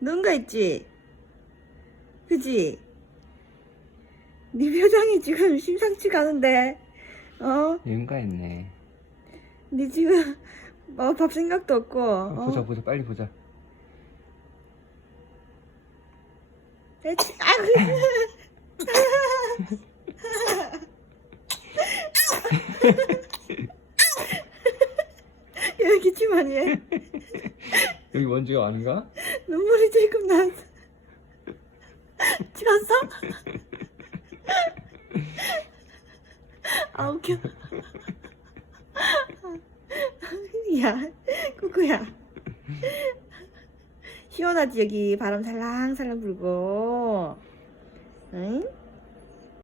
뭔가 있지? 그지? 네 표정이 지금 심상치가 않은데. 뭔가 있네. 네 지금 밥 생각도 없고. 보자 보자 빨리 보자. 여기 기침하니? 여기 먼지가 많은가? 눈물이 지금 났어. 찍었어? 아 웃겨. 야 꾸꾸야, 시원하지? 여기 바람 살랑살랑 불고. 응?